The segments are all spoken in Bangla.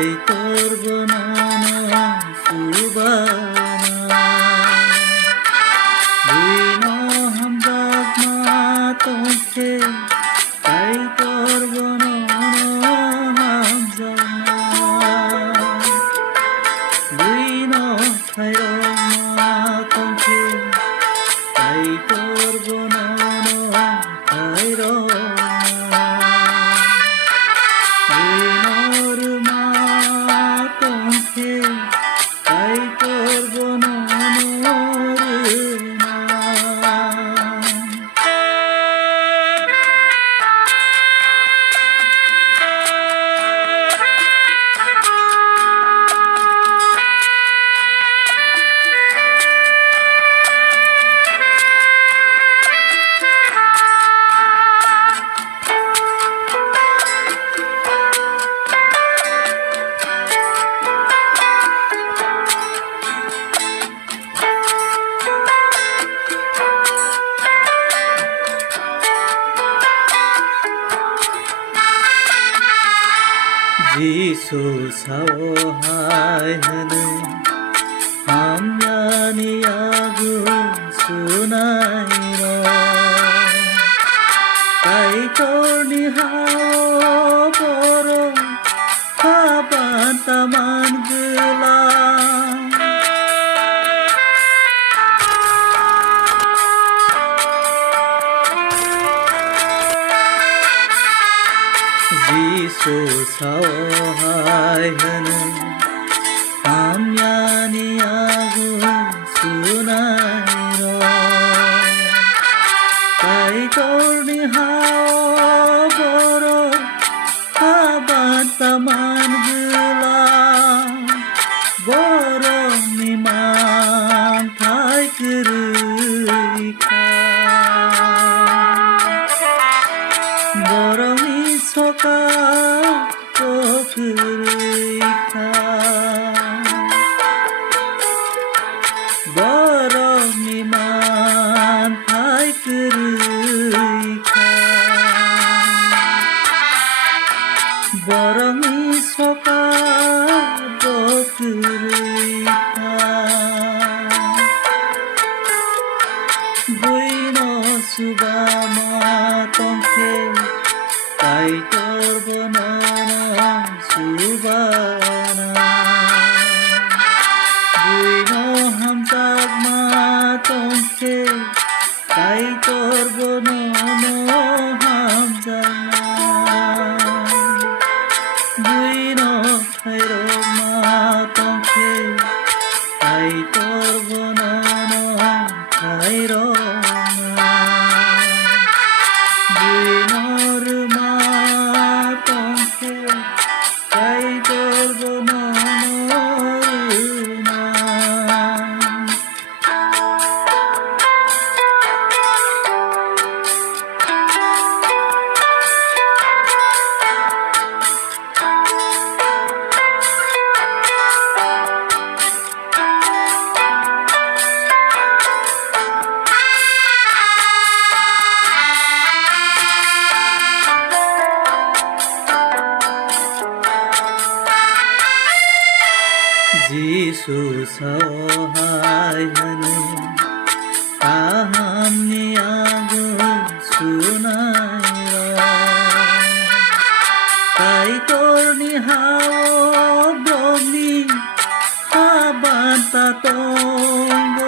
তাই তোর বর্ণনা সুবানা দিন হামদাক মা তোকে তাই তোর বর্ণনা হামজানা দিন খায় মা তোকে তাই তোর বর্ণনা খায় যিশু সহায় হলে আমলানি আগু শুনাই তাই তোর নিহাও বড় খাবান তামান গেলা যিশু সহায় হলে আমলানি আগু শুনাই তাই তোর নিহাও বড় খাবার তামান গেলা বড় নিমান ঠাই করি বড় সকা বড় নিমান ঠাই করি বরং সকা বইন সুবামা তংকে তাই তোর বর্ণনা সুবানা বইন হামজাক মা তংকে তাই তোর বর্ণনা হামজানা বইন খাইর মা তংকে তাই তোর বর্ণনা খাইর যিশু সহায় হলে তাহামনি আগু শুনাই তাই তোর নিহাও ব্রহ্মি হাবান্তা তঙ্গ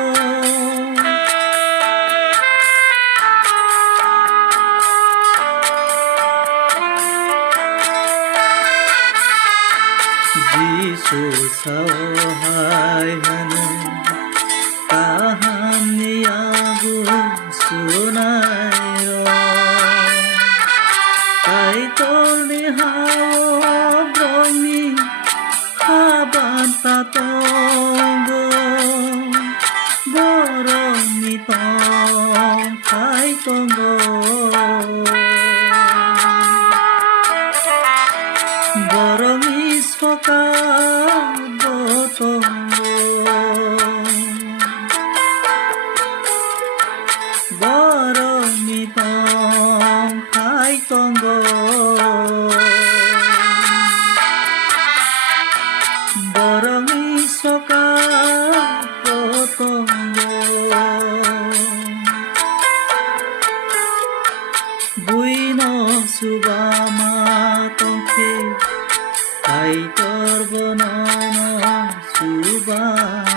যিশু সহায় হলে তাহামনি আগু শুনাই তাই তোর নিহাও ব্রহ্মি খাবান্তা তঙ্গ বরং নিতং খাই তঙ্গ বরং সকা বরং নিতং খাই তঙ্গ তাই তোর বনন সুবাস